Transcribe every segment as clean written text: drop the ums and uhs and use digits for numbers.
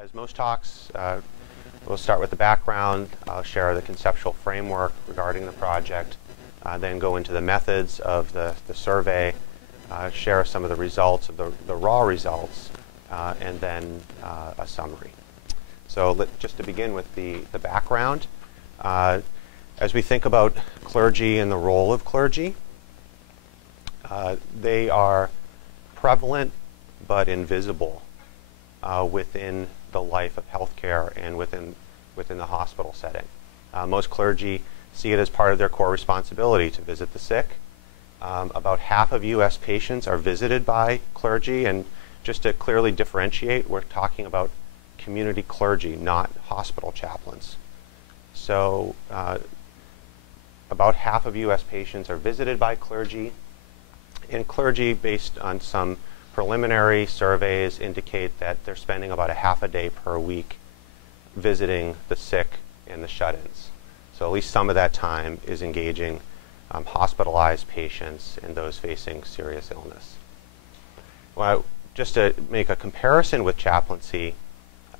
As most talks, we'll start with the background. I'll share the conceptual framework regarding the project, then go into the methods of the survey, share some of the results of the raw results, and then a summary. So just to begin with the background, as we think about clergy and the role of clergy, they are prevalent but invisible within the life of healthcare and within the hospital setting. Most clergy see it as part of their core responsibility to visit the sick. About half of U.S. patients are visited by clergy, and just to clearly differentiate, we're talking about community clergy, not hospital chaplains. So about half of U.S. patients are visited by clergy, and clergy, based on some preliminary surveys, indicate that they're spending about a half a day per week visiting the sick and the shut-ins. So at least some of that time is engaging hospitalized patients and those facing serious illness. Well, just to make a comparison with chaplaincy,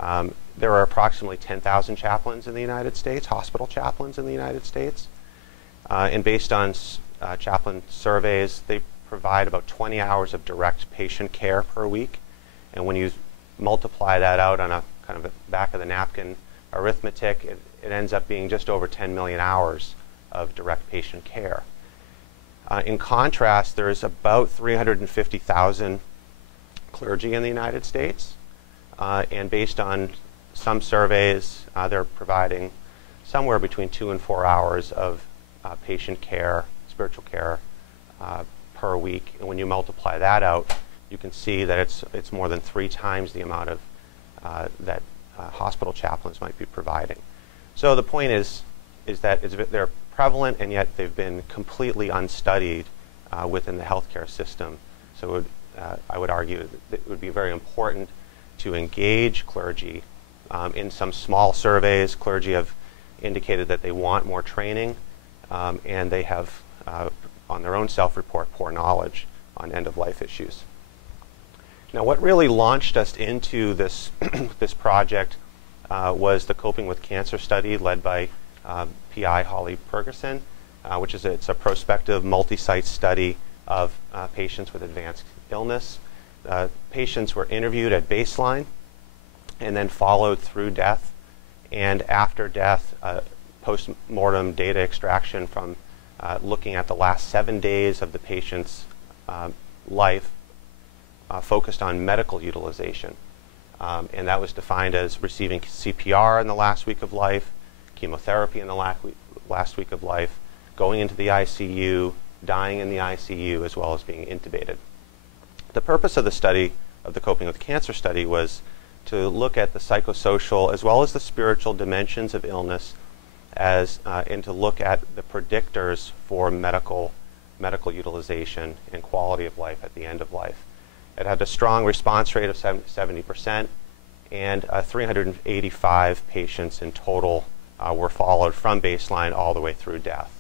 there are approximately 10,000 chaplains in the United States, hospital chaplains in the United States. And based on chaplain surveys, they provide about 20 hours of direct patient care per week. And when you multiply that out on a kind of a back of the napkin arithmetic, it ends up being just over 10 million hours of direct patient care. In contrast, there's about 350,000 clergy in the United States. And based on some surveys, they're providing somewhere between 2 and 4 hours of patient care, spiritual care, per week. And when you multiply that out, you can see that it's more than 3 times the amount of that hospital chaplains might be providing. So the point is that they're prevalent, and yet they've been completely unstudied within the healthcare system. So I would argue that it would be very important to engage clergy. In some small surveys, clergy have indicated that they want more training, and they have on their own self-report poor knowledge on end-of-life issues. Now, what really launched us into this this project was the Coping with Cancer study led by PI Holly Ferguson, which is it's a prospective multi-site study of patients with advanced illness. Patients were interviewed at baseline and then followed through death, and after death, post-mortem data extraction from looking at the last 7 days of the patient's life focused on medical utilization. And that was defined as receiving CPR in the last week of life, chemotherapy in the last week of life, going into the ICU, dying in the ICU, as well as being intubated. The purpose of the study, of the Coping with Cancer study, was to look at the psychosocial as well as the spiritual dimensions of illness, and to look at the predictors for medical utilization and quality of life at the end of life. It had a strong response rate of 70%, and 385 patients in total were followed from baseline all the way through death.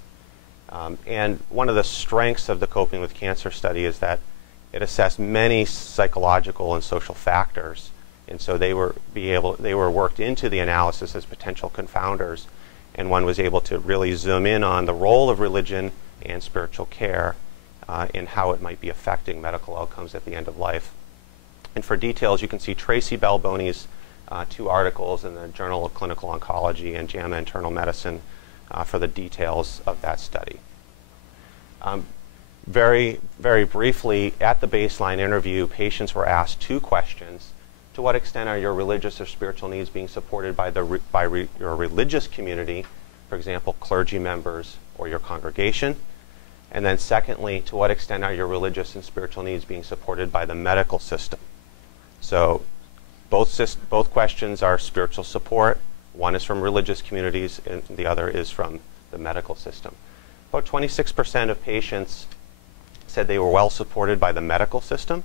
And one of the strengths of the Coping with Cancer study is that it assessed many psychological and social factors, and so they were worked into the analysis as potential confounders, and one was able to really zoom in on the role of religion and spiritual care and how it might be affecting medical outcomes at the end of life. And for details, you can see Tracy Balboni's 2 articles in the Journal of Clinical Oncology and JAMA Internal Medicine for the details of that study. Very, very briefly, at the baseline interview, patients were asked 2 questions. To what extent are your religious or spiritual needs being supported by your religious community, for example, clergy members or your congregation? And then secondly, to what extent are your religious and spiritual needs being supported by the medical system? So both questions are spiritual support. One is from religious communities, and the other is from the medical system. About 26% of patients said they were well supported by the medical system,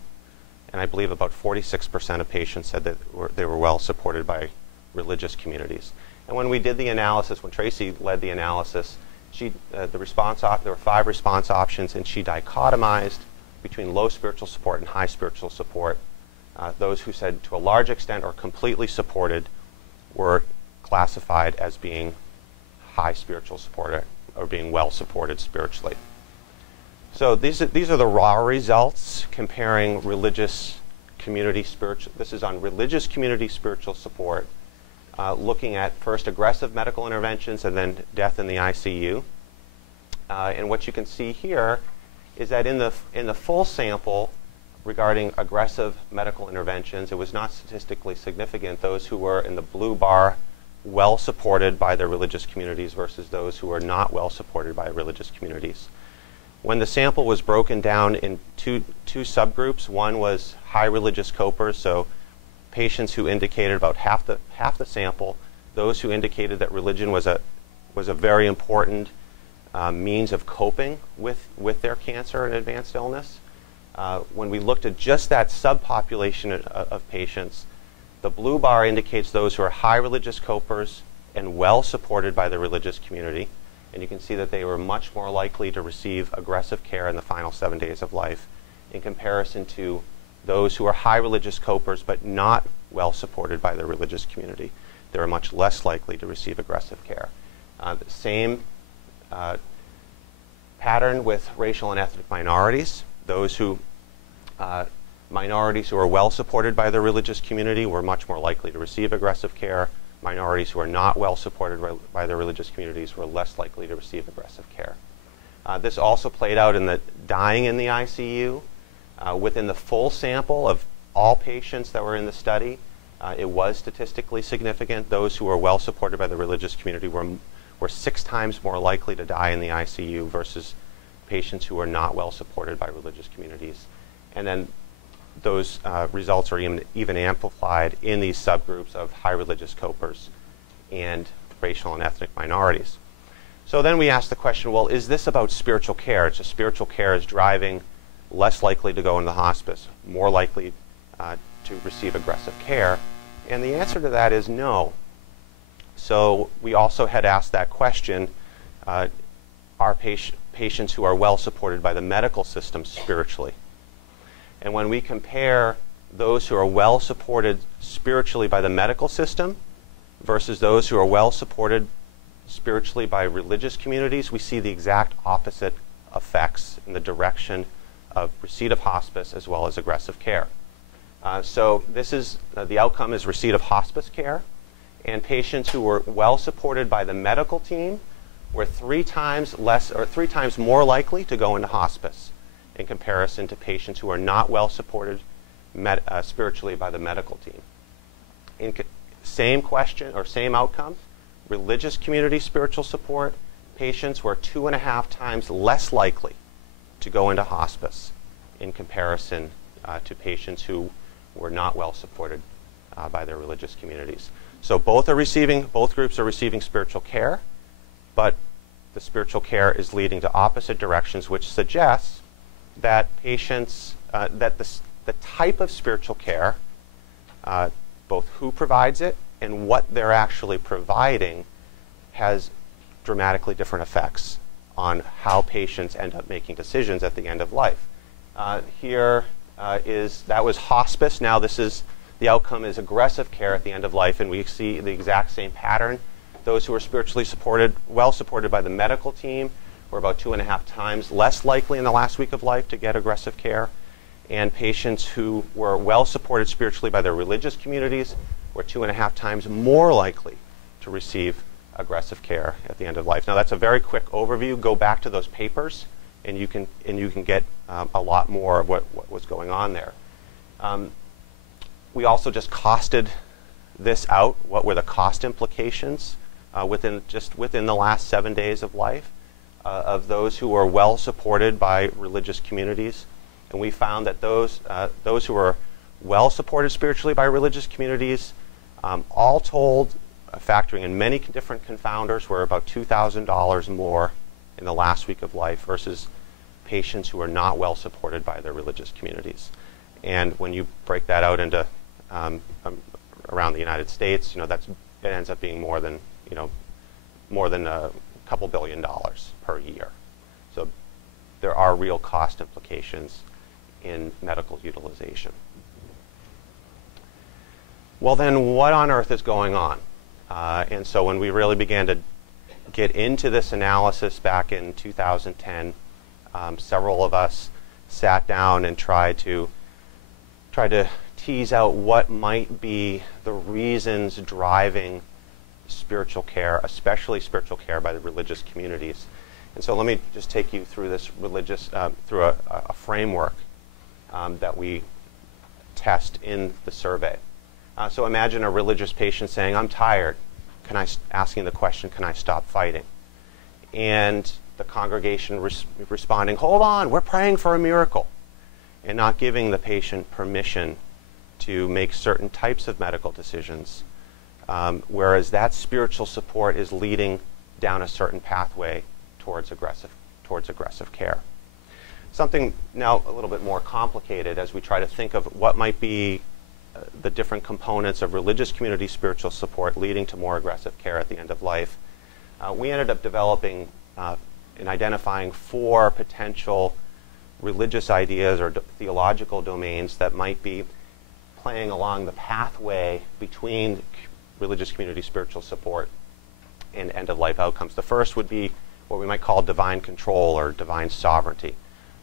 and I believe about 46% of patients said that they were well supported by religious communities. And when we did the analysis, when Tracy led the analysis, there were 5 response options, and she dichotomized between low spiritual support and high spiritual support those who said to a large extent or completely supported were classified as being high spiritual support or being well supported spiritually. So these are the raw results comparing religious community spiritual. This is on religious community spiritual support, looking at first aggressive medical interventions and then death in the ICU. And what you can see here is that in the full sample regarding aggressive medical interventions, it was not statistically significant, those who were in the blue bar well supported by their religious communities versus those who were not well supported by religious communities. When the sample was broken down in two subgroups, one was high religious copers, so patients who indicated about half the sample, those who indicated that religion was a very important means of coping with their cancer and advanced illness. When we looked at just that subpopulation of patients, the blue bar indicates those who are high religious copers and well supported by the religious community. And you can see that they were much more likely to receive aggressive care in the final 7 days of life in comparison to those who are high religious copers but not well supported by the religious community. They were much less likely to receive aggressive care. The same pattern with racial and ethnic minorities. Those who minorities who are well supported by the religious community were much more likely to receive aggressive care. Minorities who are not well supported by the religious communities were less likely to receive aggressive care. This also played out in the dying in the ICU. Within the full sample of all patients that were in the study, it was statistically significant. Those who were well supported by the religious community were 6 times more likely to die in the ICU versus patients who were not well supported by religious communities. And then those results are even amplified in these subgroups of high religious copers and racial and ethnic minorities. So then we asked the question, well, is this about spiritual care? It's just spiritual care is driving less likely to go into the hospice, more likely to receive aggressive care? And the answer to that is no. So we also had asked that question, are patients who are well supported by the medical system spiritually? And when we compare those who are well supported spiritually by the medical system versus those who are well supported spiritually by religious communities, we see the exact opposite effects in the direction of receipt of hospice as well as aggressive care. So this is the outcome is receipt of hospice care, and patients who were well supported by the medical team were 3 times more likely to go into hospice in comparison to patients who are not well supported spiritually by the medical team. Same question or same outcome, religious community spiritual support, patients were 2.5 times less likely to go into hospice in comparison to patients who were not well supported by their religious communities. So both groups are receiving spiritual care, but the spiritual care is leading to opposite directions, which suggests that patients, that the type of spiritual care, both who provides it and what they're actually providing, has dramatically different effects on how patients end up making decisions at the end of life. That was hospice. Now the outcome is aggressive care at the end of life, and we see the exact same pattern. Those who are spiritually supported, well supported by the medical team, were about 2.5 times less likely in the last week of life to get aggressive care. And patients who were well supported spiritually by their religious communities were 2.5 times more likely to receive aggressive care at the end of life. Now that's a very quick overview. Go back to those papers and you can get a lot more of what was going on there. We also just costed this out. What were the cost implications within the last 7 days of life of those who were well supported by religious communities? And we found that those who were well supported spiritually by religious communities, all told, factoring in many different confounders, were about $2,000 more in the last week of life versus patients who are not well supported by their religious communities. And when you break that out into around the United States, it ends up being more than a couple $2 billion per year. So there are real cost implications in medical utilization. well, then what on earth is going on? And so when we really began to get into this analysis back in 2010, several of us sat down and tried to tease out what might be the reasons driving spiritual care, especially spiritual care by the religious communities. And so let me just take you through this through a framework that we test in the survey. So imagine a religious patient saying, "I'm tired." Asking the question, "Can I stop fighting?" And the congregation responding, "Hold on, we're praying for a miracle," and not giving the patient permission to make certain types of medical decisions, whereas that spiritual support is leading down a certain pathway towards aggressive care. Something now a little bit more complicated as we try to think of what might be the different components of religious community spiritual support leading to more aggressive care at the end of life. We ended up developing and identifying 4 potential religious ideas or theological domains that might be playing along the pathway between religious community spiritual support and end-of-life outcomes. The first would be what we might call divine control or divine sovereignty.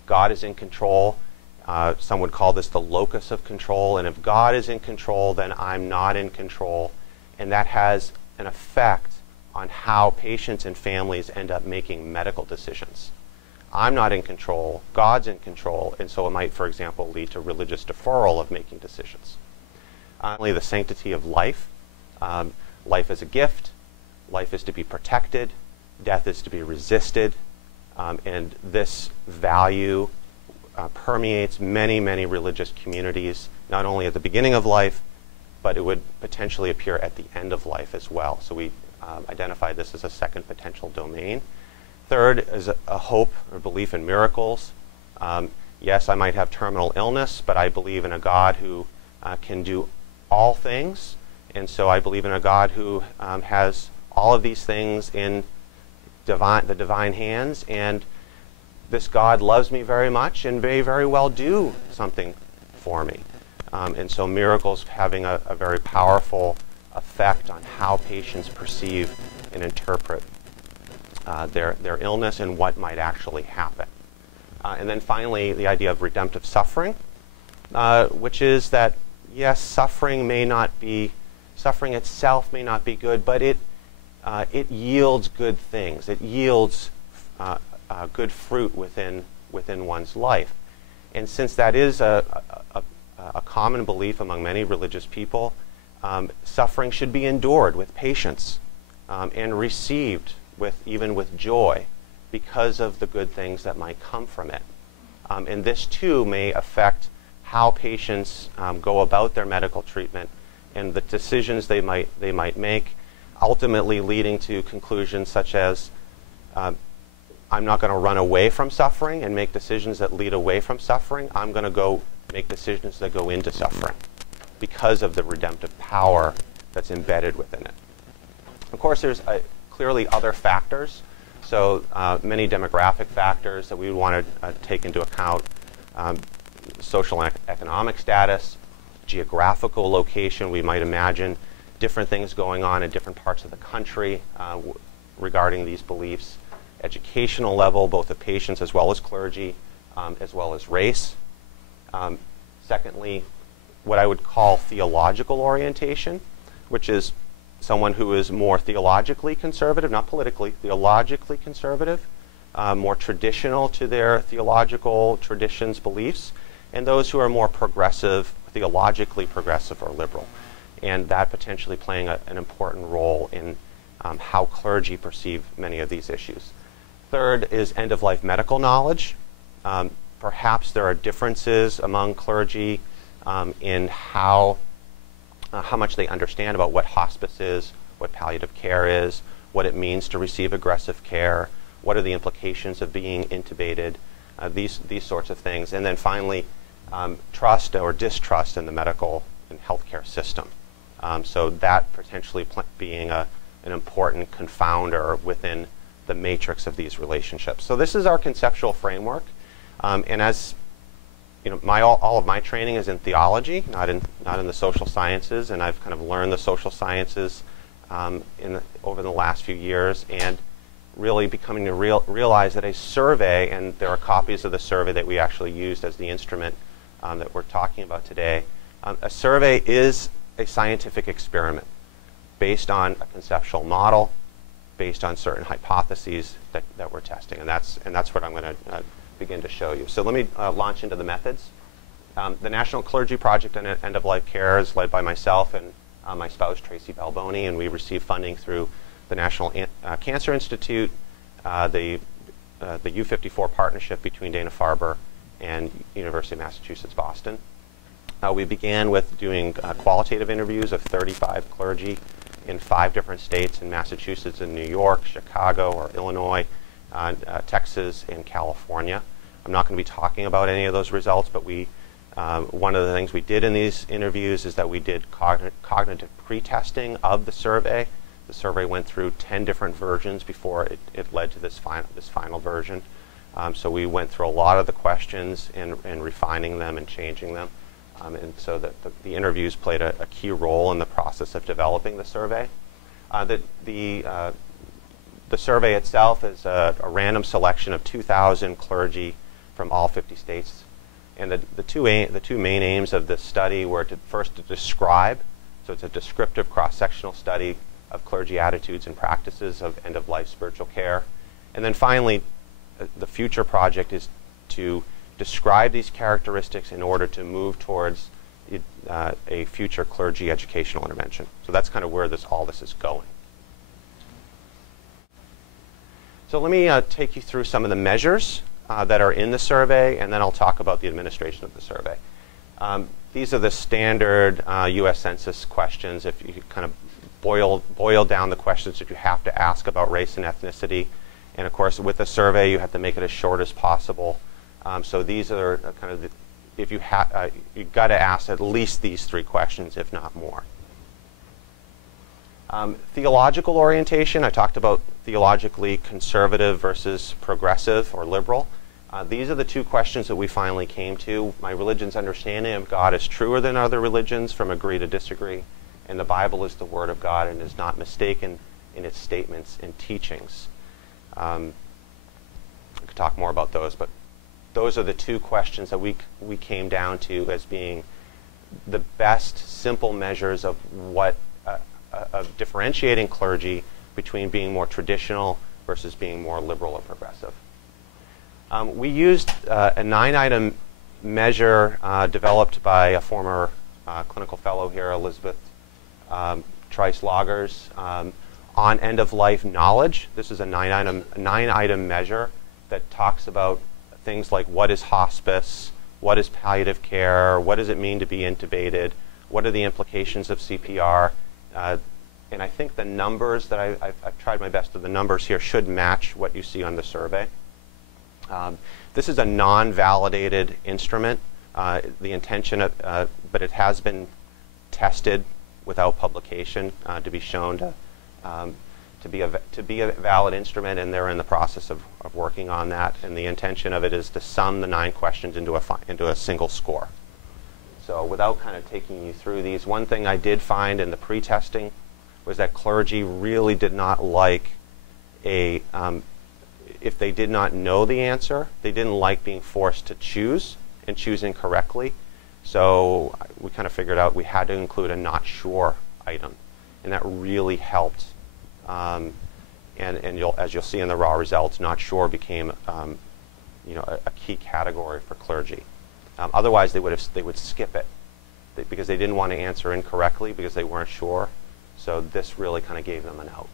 God is in control. Some would call this the locus of control, and if God is in control, then I'm not in control, and that has an effect on how patients and families end up making medical decisions. I'm not in control, God's in control, and so it might, for example, lead to religious deferral of making decisions. Finally, the sanctity of life. Life is a gift, life is to be protected, death is to be resisted, and this value permeates many, many religious communities, not only at the beginning of life, but it would potentially appear at the end of life as well. So we identified this as a second potential domain. Third is a hope or belief in miracles. Yes, I might have terminal illness, but I believe in a God who can do all things, and so I believe in a God who has all of these things in the divine hands, and this God loves me very much and may very well do something for me. And so miracles having a very powerful effect on how patients perceive and interpret their illness and what might actually happen. And then finally, the idea of redemptive suffering, which is that, yes, suffering itself may not be good, but it yields good things. It yields good fruit within one's life. And since that is a common belief among many religious people, suffering should be endured with patience and received even with joy because of the good things that might come from it. And this too may affect how patients go about their medical treatment and the decisions they might make, ultimately leading to conclusions such as I'm not going to run away from suffering and make decisions that lead away from suffering. I'm going to go make decisions that go into suffering because of the redemptive power that's embedded within it. Of course, there's clearly other factors. So many demographic factors that we would want to take into account: social and economic status, geographical location. We might imagine different things going on in different parts of the country regarding these beliefs. Educational level, both of patients as well as clergy, as well as race. Secondly, what I would call theological orientation, which is someone who is more theologically conservative, not politically, theologically conservative, more traditional to their theological traditions, beliefs, and those who are more progressive, theologically progressive or liberal, and that potentially playing an important role in how clergy perceive many of these issues. Third is end-of-life medical knowledge. Perhaps there are differences among clergy in how much they understand about what hospice is, what palliative care is, what it means to receive aggressive care, what are the implications of being intubated, these sorts of things. And then finally, trust or distrust in the medical and healthcare system. So that potentially being an important confounder within the matrix of these relationships. So this is our conceptual framework. And as all of my training is in theology, not in the social sciences, and I've kind of learned the social sciences over the last few years, and really becoming to realize that a survey, and there are copies of the survey that we actually used as the instrument that we're talking about today, a survey is a scientific experiment based on a conceptual model, based on certain hypotheses that we're testing, and that's what I'm going to begin to show you. So let me launch into the methods. The National Clergy Project on End-of-Life Care is led by myself and my spouse, Tracy Balboni, and we receive funding through the National Cancer Institute, the U54 partnership between Dana-Farber and University of Massachusetts, Boston. We began with doing qualitative interviews of 35 clergy in 5 different states, in Massachusetts and New York, Chicago or Illinois, Texas, and California. I'm not going to be talking about any of those results, but one of the things we did in these interviews is that we did cognitive pre-testing of the survey. The survey went through 10 different versions before it led to this final version. So we went through a lot of the questions and refining them and changing them. And so that the interviews played a key role in the process of developing the survey. The survey itself is a random selection of 2,000 clergy from all 50 states. And the two main aims of this study were first to describe, so it's a descriptive cross-sectional study of clergy attitudes and practices of end-of-life spiritual care. And then finally, the future project is to describe these characteristics in order to move towards a future clergy educational intervention. So that's kind of where all this is going. So let me take you through some of the measures that are in the survey, and then I'll talk about the administration of the survey. These are the standard U.S. Census questions. If you kind of boil down the questions that you have to ask about race and ethnicity, and of course with the survey you have to make it as short as possible. So these are kind of you've got to ask at least these 3 questions, if not more. Theological orientation, I talked about theologically conservative versus progressive or liberal. These are the 2 questions that we finally came to. My religion's understanding of God is truer than other religions, from agree to disagree, and the Bible is the Word of God and is not mistaken in its statements and teachings. I could talk more about those, but those are the 2 questions that we came down to as being the best simple measures of of differentiating clergy between being more traditional versus being more liberal or progressive. We used a 9-item measure developed by a former clinical fellow here, Elizabeth Trice-Lagers, on end-of-life knowledge. This is a 9-item measure that talks about things like what is hospice, what is palliative care, what does it mean to be intubated, what are the implications of CPR, and I think the numbers that I've tried my best of the numbers here should match what you see on the survey. This is a non-validated instrument. The intention of, but it has been tested without publication to be shown to be a valid instrument, and they're in the process of working on that. And the intention of it is to sum the 9 questions into a single score. So without kind of taking you through these, one thing I did find in the pre-testing was that clergy really did not like if they did not know the answer, they didn't like being forced to choose and choose incorrectly. So we kind of figured out we had to include a not sure item, and that really helped. And as you'll see in the raw results, not sure became a key category for clergy. Otherwise, they would skip it because they didn't want to answer incorrectly because they weren't sure. So this really kind of gave them an out.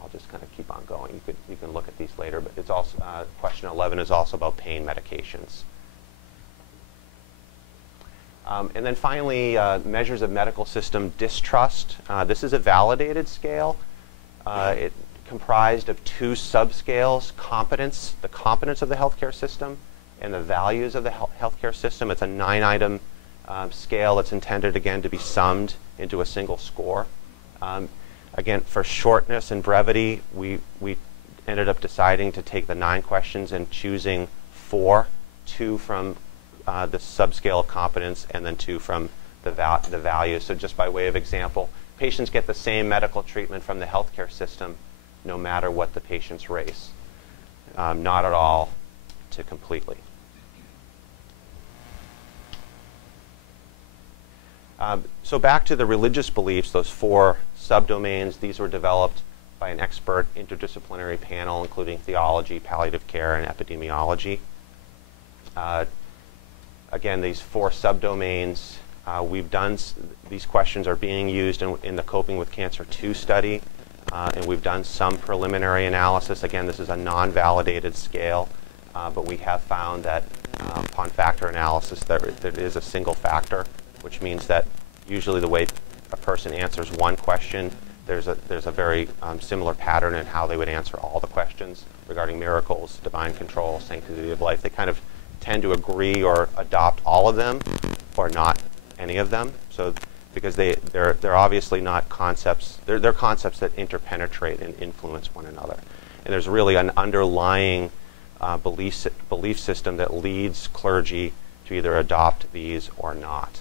I'll just kind of keep on going. You can look at these later, but it's also question 11 is also about pain medications. And then finally, measures of medical system distrust. This is a validated scale. It comprised of 2 subscales: competence, the competence of the healthcare system, and the values of the healthcare system. It's a 9-item scale that's intended, again, to be summed into a single score. Again, for shortness and brevity, we ended up deciding to take the 9 questions and choosing 4 2 from the subscale of competence, and then 2 from the value. So just by way of example, patients get the same medical treatment from the healthcare system no matter what the patient's race. Not at all to completely. So back to the religious beliefs, those 4 subdomains. These were developed by an expert interdisciplinary panel, including theology, palliative care, and epidemiology. Again, these 4 subdomains, these questions are being used in the Coping with Cancer 2 study, and we've done some preliminary analysis. Again, this is a non-validated scale, but we have found that upon factor analysis there is a single factor, which means that usually the way a person answers one question, there's a very similar pattern in how they would answer all the questions regarding miracles, divine control, sanctity of life. They kind of tend to agree or adopt all of them or not any of them. So because they're obviously not concepts, they're concepts that interpenetrate and influence one another. And there's really an underlying belief system that leads clergy to either adopt these or not.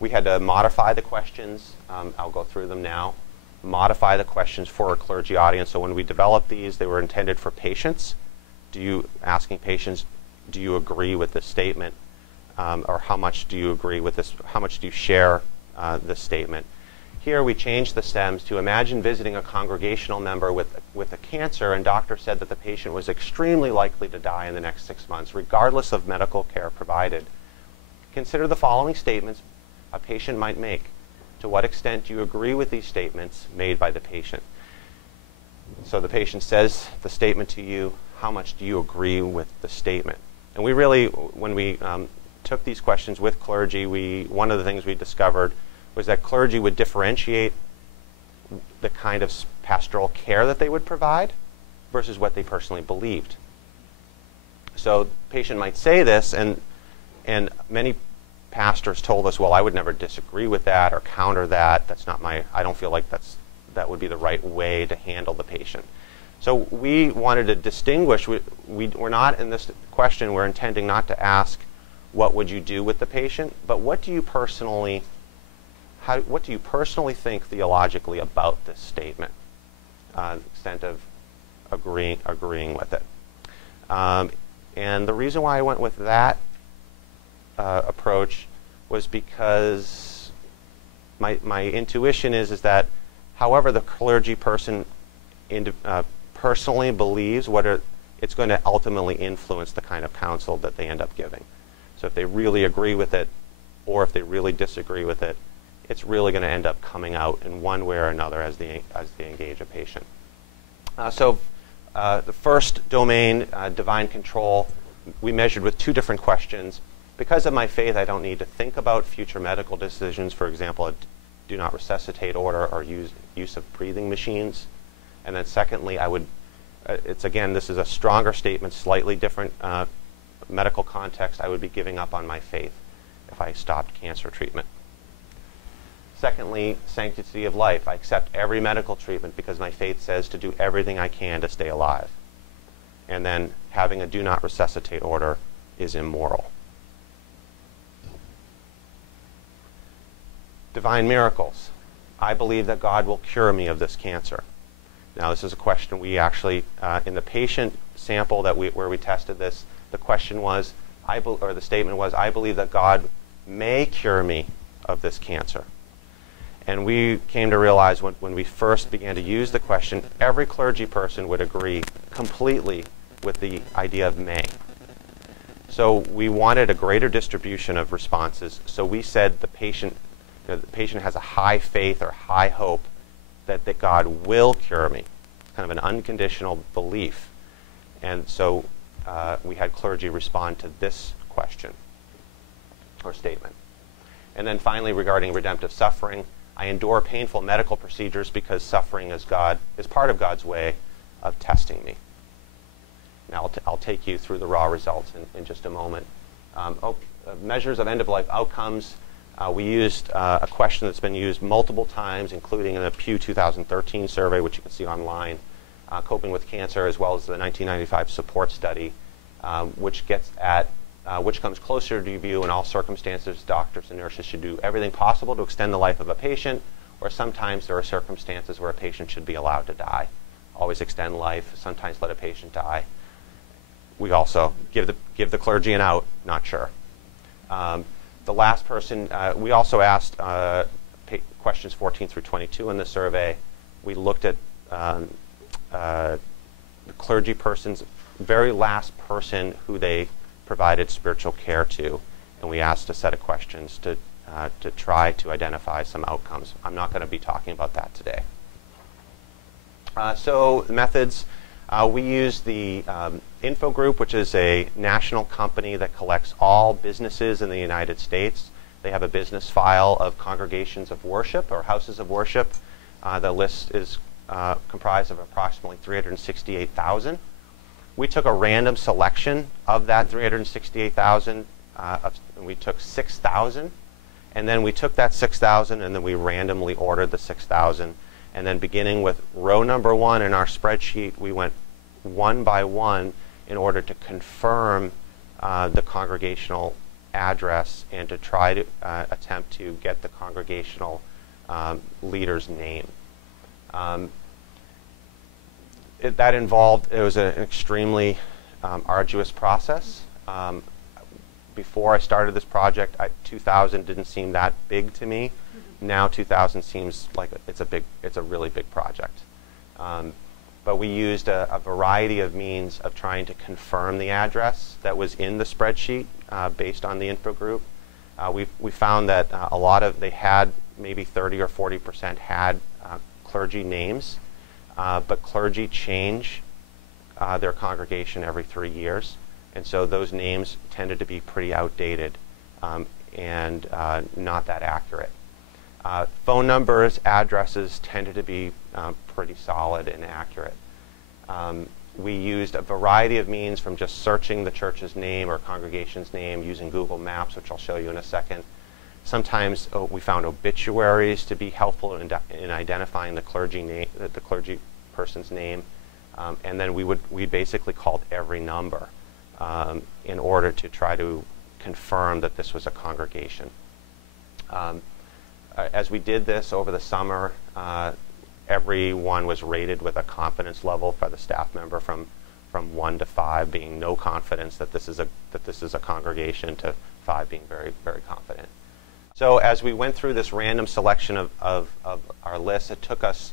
We had to modify the questions. I'll go through them now. Modify the questions for a clergy audience. So when we developed these, they were intended for patients. Asking patients, do you agree with this statement? Or how much do you agree with this? How much do you share this statement? Here we changed the stems to imagine visiting a congregational member with a cancer, and doctor said that the patient was extremely likely to die in the next 6 months, regardless of medical care provided. Consider the following statements a patient might make. To what extent do you agree with these statements made by the patient? So the patient says the statement to you, how much do you agree with the statement? And we really, when we took these questions with clergy, one of the things we discovered was that clergy would differentiate the kind of pastoral care that they would provide versus what they personally believed. So the patient might say this, and many pastors told us, well, I would never disagree with that or counter that. That's not I don't feel like that would be the right way to handle the patient. So we wanted to distinguish. We're not in this question, we're intending not to ask what would you do with the patient, but what do you personally think theologically about this statement, the extent of agreeing with it. And the reason why I went with that approach was because my intuition is that however the clergy person personally believes, it's going to ultimately influence the kind of counsel that they end up giving. So if they really agree with it, or if they really disagree with it, it's really going to end up coming out in one way or another as they engage a patient. So the first domain, divine control, we measured with 2 different questions. Because of my faith, I don't need to think about future medical decisions, for example, a do not resuscitate order or use of breathing machines. And then secondly, this is a stronger statement, slightly different medical context. I would be giving up on my faith if I stopped cancer treatment. Secondly, sanctity of life. I accept every medical treatment because my faith says to do everything I can to stay alive. And then having a do not resuscitate order is immoral. Divine miracles. I believe that God will cure me of this cancer. Now, this is a question we actually, in the patient sample where we tested this, the question was, the statement was, I believe that God may cure me of this cancer. And we came to realize when we first began to use the question, every clergy person would agree completely with the idea of may. So we wanted a greater distribution of responses. So we said the patient has a high faith or high hope that God will cure me. It's kind of an unconditional belief. And so we had clergy respond to this question or statement. And then finally, regarding redemptive suffering, I endure painful medical procedures because suffering is part of God's way of testing me. Now I'll take you through the raw results in just a moment. Measures of end-of-life outcomes. We used a question that's been used multiple times, including in the Pew 2013 survey, which you can see online, Coping with Cancer, as well as the 1995 support study. which gets at which comes closer to view in all circumstances. Doctors and nurses should do everything possible to extend the life of a patient, or sometimes there are circumstances where a patient should be allowed to die. Always extend life, sometimes let a patient die. We also give the clergy an out, not sure. The last person, we also asked questions 14 through 22 in the survey. We looked at the clergy person's very last person who they provided spiritual care to, and we asked a set of questions to try to identify some outcomes. I'm not going to be talking about that today. So methods, we use the Info Group, which is a national company that collects all businesses in the United States. They have a business file of congregations of worship or houses of worship. The list is comprised of approximately 368,000. We took a random selection of that 368,000. We took 6,000, and then we took that 6,000 and then we randomly ordered the 6,000. And then beginning with row number 1 in our spreadsheet, we went one by one in order to confirm the congregational address and to try to attempt to get the congregational leader's name. That involved, it was an extremely arduous process. Before I started this project, 2,000 didn't seem that big to me. Now 2,000 seems like it's a really big project. But we used a variety of means of trying to confirm the address that was in the spreadsheet based on the info group. We found that they had maybe 30 or 40% had clergy names, but clergy change their congregation every 3 years, and so those names tended to be pretty outdated and not that accurate. Phone numbers, addresses tended to be pretty solid and accurate. We used a variety of means, from just searching the church's name or congregation's name using Google Maps, which I'll show you in a second. Sometimes we found obituaries to be helpful in identifying the clergy person's name, and then we basically called every number in order to try to confirm that this was a congregation. As we did this over the summer, everyone was rated with a confidence level for the staff member from 1 to 5 being no confidence that this is a congregation, to 5 being very, very confident. So as we went through this random selection of our list, it took us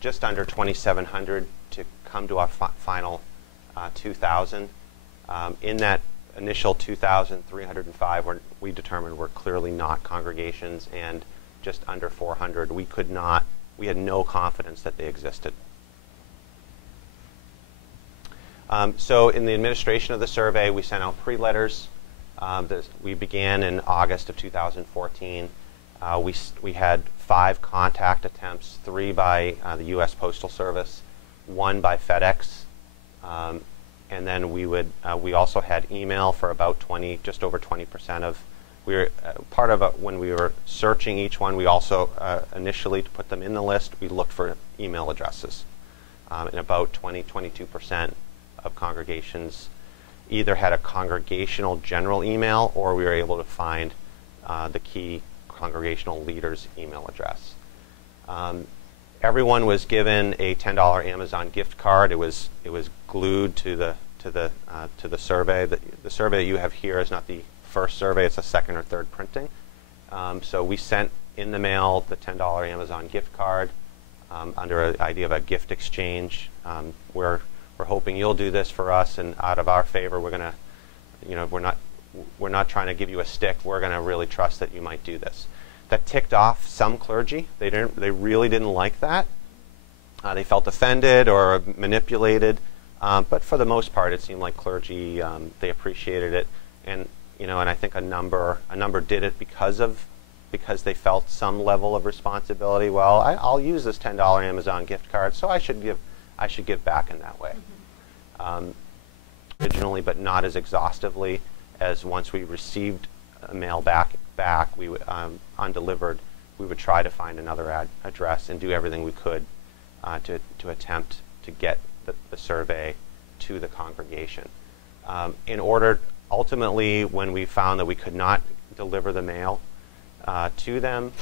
just under 2,700 to come to our final 2,000. In that initial 2,305, we determined were clearly not congregations, and just under 400, we had no confidence that they existed. So in the administration of the survey, we sent out pre-letters. We began in August of 2014. We had 5 contact attempts, 3 by the U.S. Postal Service, 1 by FedEx, and then we also had email for about just over 20% of. We were part of when we were searching each one. We also initially, to put them in the list, we looked for email addresses, and about 22% of congregations either had a congregational general email, or we were able to find the key congregational leader's email address. Everyone was given a $10 Amazon gift card. It was glued to the survey. The survey that you have here is not the first survey; it's a second or third printing. So we sent in the mail the $10 Amazon gift card under an idea of a gift exchange. We're hoping you'll do this for us, and out of our favor, we're gonna, we're not trying to give you a stick. We're gonna really trust that you might do this. That ticked off some clergy. They really didn't like that. They felt offended or manipulated, but for the most part, it seemed like clergy they appreciated it, and I think a number did it because they felt some level of responsibility. Well, I'll use this $10 Amazon gift card, so I should give back in that way. Originally, but not as exhaustively as once we received a mail back, we would, undelivered, we would try to find another address and do everything we could to attempt to get the survey to the congregation. Ultimately, when we found that we could not deliver the mail to them,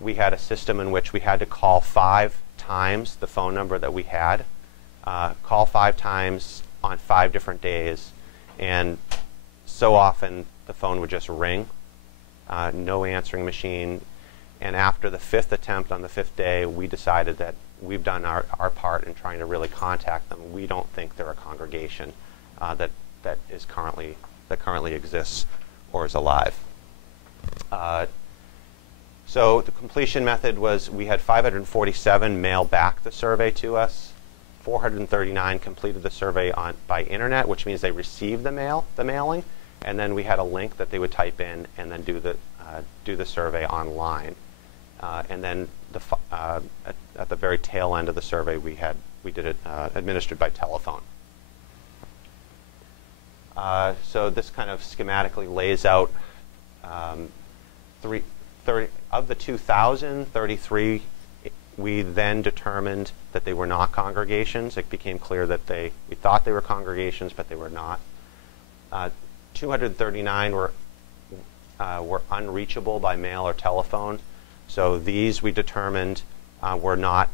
we had a system in which we had to call 5 times the phone number that we had, call 5 times on 5 different days, and so often the phone would just ring, no answering machine. And after the 5th attempt on the 5th day, we decided that we've done our part in trying to really contact them. We don't think they're a congregation that currently exists or is alive. So the completion method was we had 547 mail back the survey to us. 439 completed the survey by internet, which means they received the mailing, and then we had a link that they would type in and then do the survey online. And then at the very tail end of the survey, we did it administered by telephone. So this kind of schematically lays out 30 of the 2,033. We then determined that they were not congregations. It became clear that we thought they were congregations, but they were not. 239 were unreachable by mail or telephone. So these we determined were not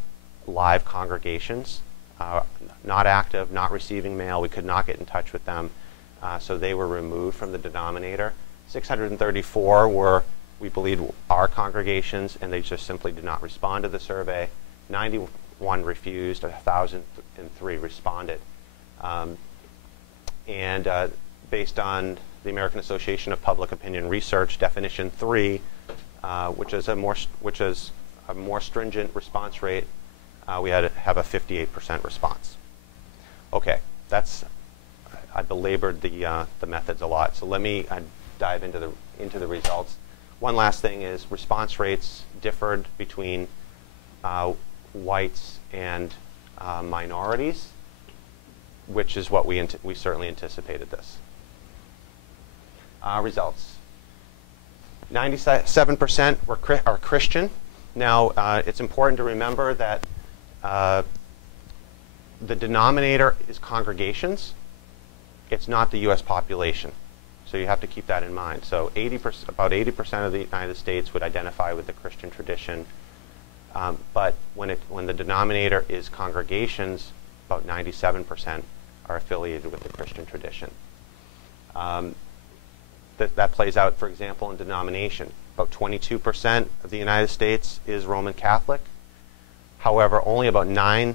live congregations, not active, not receiving mail. We could not get in touch with them, so they were removed from the denominator. 634 we believe, are congregations, and they just simply did not respond to the survey. 91 refused, 1,003 responded. Based on the American Association of Public Opinion Research definition 3, which is a more stringent response rate, we had to have a 58% response. Okay, I belabored the methods a lot, so let me dive into the results. One last thing is response rates differed between whites and minorities, which is what we certainly anticipated this. Results. 97% are Christian. Now, it's important to remember that the denominator is congregations. It's not the U.S. population. So you have to keep that in mind. So about 80% of the United States would identify with the Christian tradition. But when the denominator is congregations, about 97% are affiliated with the Christian tradition. That plays out, for example, in denomination. About 22% of the United States is Roman Catholic. However, only about 9%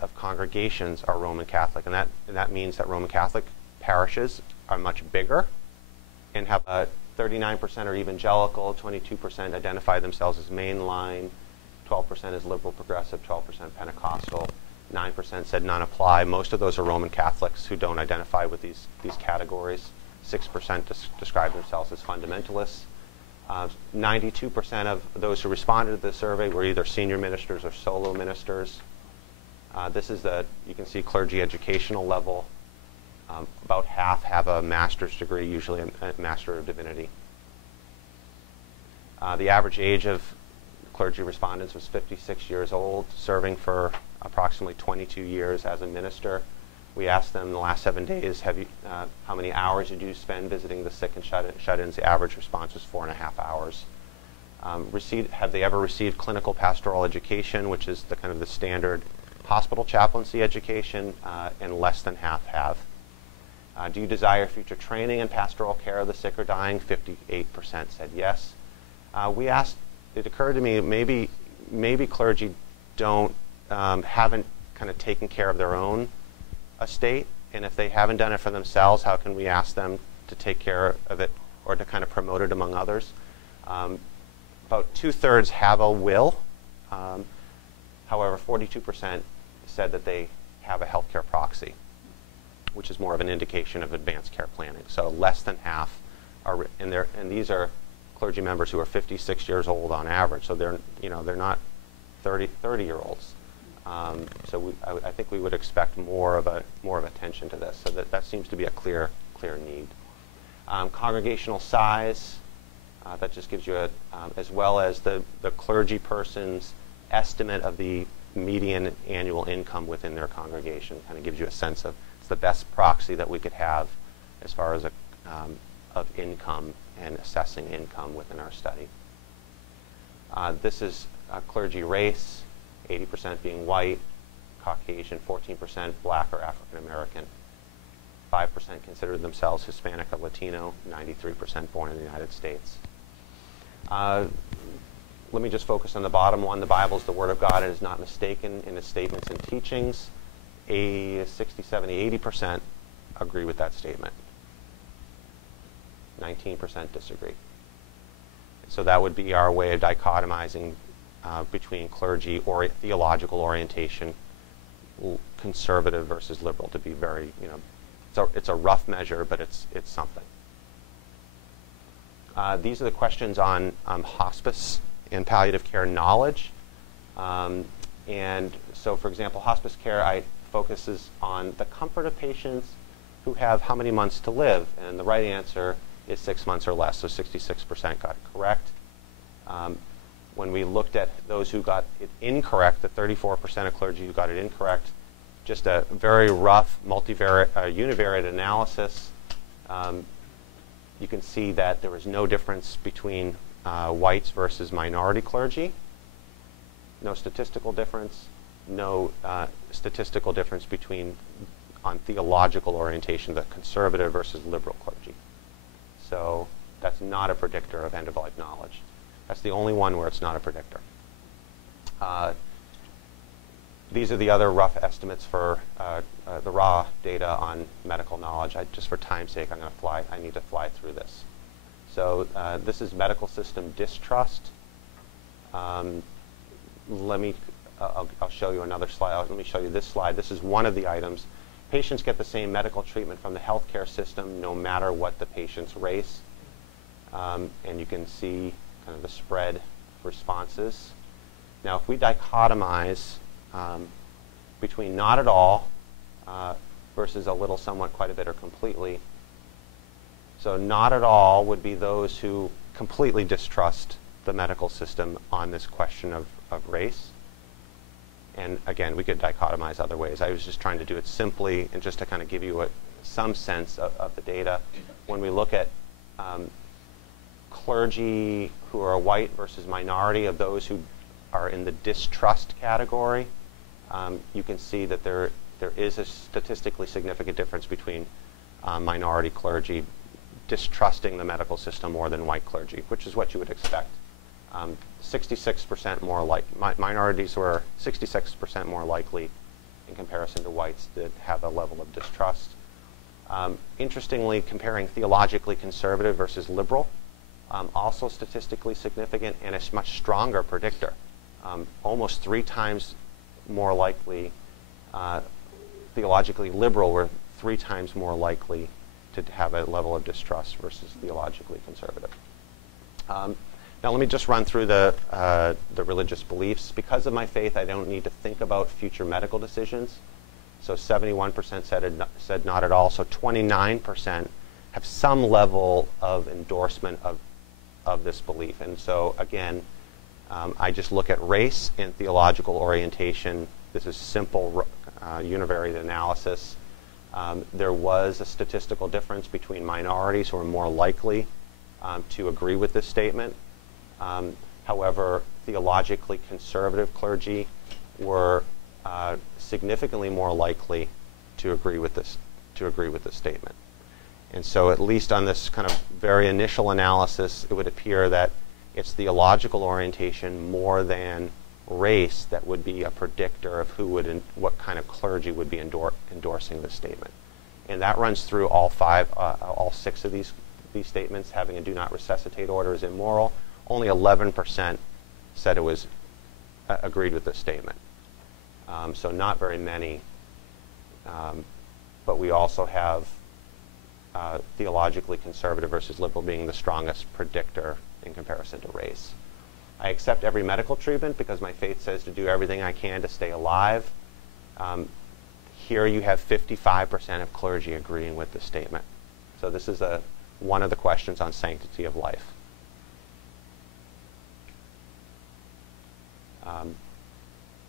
of congregations are Roman Catholic, and that means that Roman Catholic parishes are much bigger and have 39% are evangelical, 22% identify themselves as mainline, 12% is liberal progressive, 12% Pentecostal, 9% said none apply. Most of those are Roman Catholics who don't identify with these categories. 6% describe themselves as fundamentalists. 92% of those who responded to the survey were either senior ministers or solo ministers. This is you can see clergy educational level. About half have a master's degree, usually a Master of Divinity. The average age of clergy respondents was 56 years old, serving for approximately 22 years as a minister. We asked them in the last 7 days, how many hours did you spend visiting the sick and shut-ins? The average response was 4.5 hours. Have they ever received clinical pastoral education, which is the standard hospital chaplaincy education, and less than half have. Do you desire future training in pastoral care of the sick or dying? 58% said yes. We asked, it occurred to me, maybe clergy haven't taken care of their own estate, and if they haven't done it for themselves, how can we ask them to take care of it or to promote it among others? About 2/3 have a will. However, 42% said that they have a healthcare proxy, which is more of an indication of advanced care planning. So less than half are in there, and these are clergy members who are 56 years old on average. So they're not 30-year-olds. So I think we would expect more of attention to this. So that seems to be a clear need. Congregational size, that just gives you as well as the clergy person's estimate of the median annual income within their congregation. Kind of gives you a sense of, it's the best proxy that we could have as far as of income and assessing income within our study. This is clergy race, 80% being white, Caucasian, 14% black or African American, 5% considered themselves Hispanic or Latino, 93% born in the United States. Let me just focus on the bottom one. The Bible is the Word of God and is not mistaken in its statements and teachings. 60, 70, 80% agree with that statement. 19% disagree. So that would be our way of dichotomizing between clergy or theological orientation, conservative versus liberal, to be very, it's a rough measure, but it's something. These are the questions on hospice and palliative care knowledge. And so, for example, hospice care focuses on the comfort of patients who have how many months to live, and the right answer is 6 months or less, so 66% got it correct. When we looked at those who got it incorrect, the 34% of clergy who got it incorrect, just a very rough univariate analysis, you can see that there was no difference between whites versus minority clergy. No statistical difference. No statistical difference on theological orientation, the conservative versus liberal clergy. So that's not a predictor of end-of-life knowledge. That's the only one where it's not a predictor. These are the other rough estimates for the raw data on medical knowledge. Just for time's sake, I need to fly through this. So this is medical system distrust. I'll show you another slide. Let me show you this slide. This is one of the items. Patients get the same medical treatment from the healthcare system no matter what the patient's race. And you can see kind of the spread responses. Now, if we dichotomize between not at all versus a little, somewhat, quite a bit, or completely. So not at all would be those who completely distrust the medical system on this question of race. And again, we could dichotomize other ways. I was just trying to do it simply and just to kind of give you some sense of the data. When we look at clergy who are white versus minority, of those who are in the distrust category, you can see that there is a statistically significant difference between minority clergy distrusting the medical system more than white clergy, which is what you would expect. 66% more minorities were 66% more likely in comparison to whites that have a level of distrust. Interestingly, comparing theologically conservative versus liberal, also statistically significant and a much stronger predictor. Almost 3 times more likely, theologically liberal were 3 times more likely to have a level of distrust versus theologically conservative. Now let me just run through the religious beliefs. Because of my faith, I don't need to think about future medical decisions. So 71% said not at all. So 29% have some level of endorsement of this belief. And so again, I just look at race and theological orientation. This is simple univariate analysis. There was a statistical difference between minorities who are more likely to agree with this statement. However, theologically conservative clergy were significantly more likely to agree with this statement. And so, at least on this kind of very initial analysis, it would appear that it's theological orientation more than race that would be a predictor of what kind of clergy would be endorsing this statement. And that runs through all 6 of these statements. Having a do not resuscitate order is immoral. Only 11% said it was agreed with this statement. So not very many. But we also have theologically conservative versus liberal being the strongest predictor in comparison to race. I accept every medical treatment because my faith says to do everything I can to stay alive. Here you have 55% of clergy agreeing with this statement. So this is one of the questions on sanctity of life.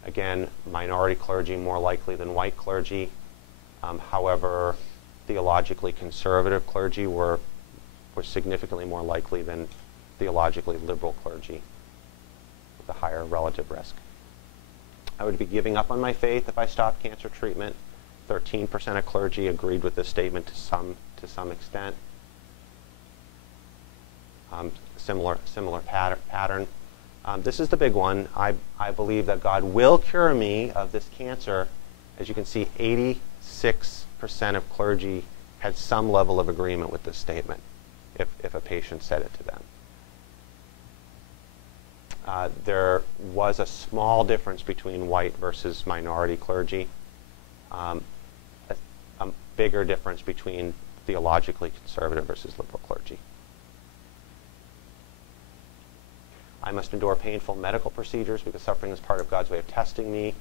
Again, minority clergy more likely than white clergy. However, theologically conservative clergy were significantly more likely than theologically liberal clergy with a higher relative risk. I would be giving up on my faith if I stopped cancer treatment. 13% of clergy agreed with this statement to some extent. Similar pattern. This is the big one. I believe that God will cure me of this cancer. As you can see, 86% of clergy had some level of agreement with this statement if a patient said it to them. There was a small difference between white versus minority clergy. A bigger difference between theologically conservative versus liberal clergy. I must endure painful medical procedures because suffering is part of God's way of testing me.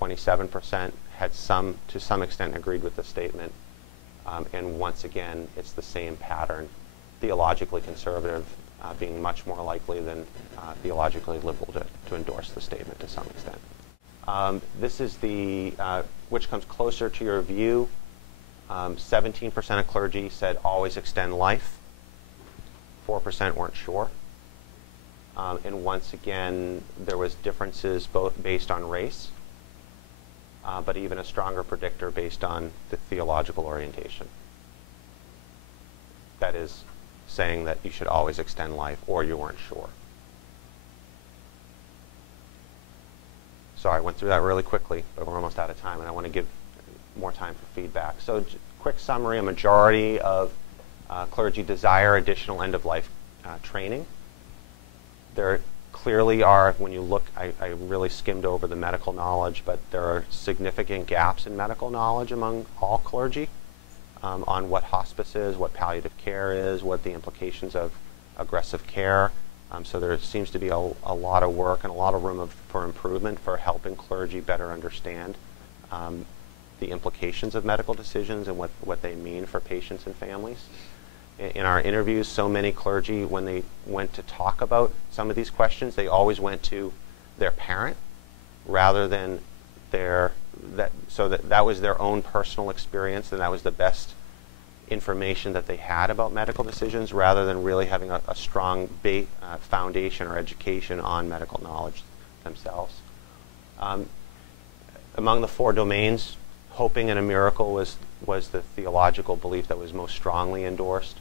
27% had to some extent agreed with the statement. And once again, it's the same pattern. Theologically conservative being much more likely than theologically liberal to endorse the statement to some extent. This is the, which comes closer to your view. 17% of clergy said always extend life. 4% weren't sure. And once again, there was differences both based on race, but even a stronger predictor based on the theological orientation. That is, saying that you should always extend life, or you weren't sure. Sorry, I went through that really quickly, but we're almost out of time, and I want to give more time for feedback. So, quick summary, a majority of clergy desire additional end-of-life training. There clearly are, when you look, I really skimmed over the medical knowledge, but there are significant gaps in medical knowledge among all clergy on what hospice is, what palliative care is, what the implications of aggressive care. So there seems to be a lot of work and a lot of room for improvement for helping clergy better understand the implications of medical decisions and what they mean for patients and families. In our interviews, so many clergy, when they went to talk about some of these questions, they always went to their parent rather than that was their own personal experience, and that was the best information that they had about medical decisions, rather than really having a strong foundation or education on medical knowledge themselves. Among the 4 domains, hoping in a miracle was the theological belief that was most strongly endorsed.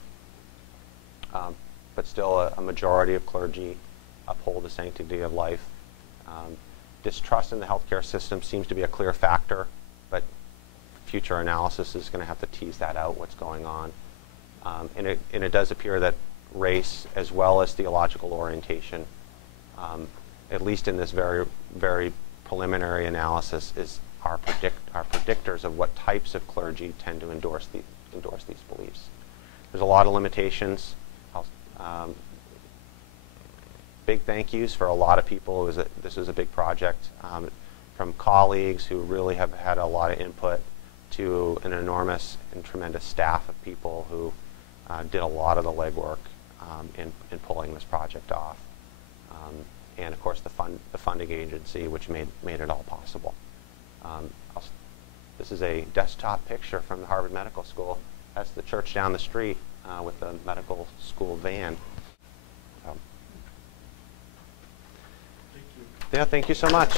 But still a majority of clergy uphold the sanctity of life. Distrust in the healthcare system seems to be a clear factor, but future analysis is going to have to tease that out, what's going on. And it does appear that race as well as theological orientation, at least in this very, very preliminary analysis, are predictors of what types of clergy tend to endorse these beliefs. There's a lot of limitations. Big thank yous for a lot of people. This was a big project, from colleagues who really have had a lot of input to an enormous and tremendous staff of people who did a lot of the legwork in pulling this project off. And of course the funding agency which made it all possible. This is a desktop picture from the Harvard Medical School. That's the church down the street with the medical school van. Thank you. Yeah, thank you so much.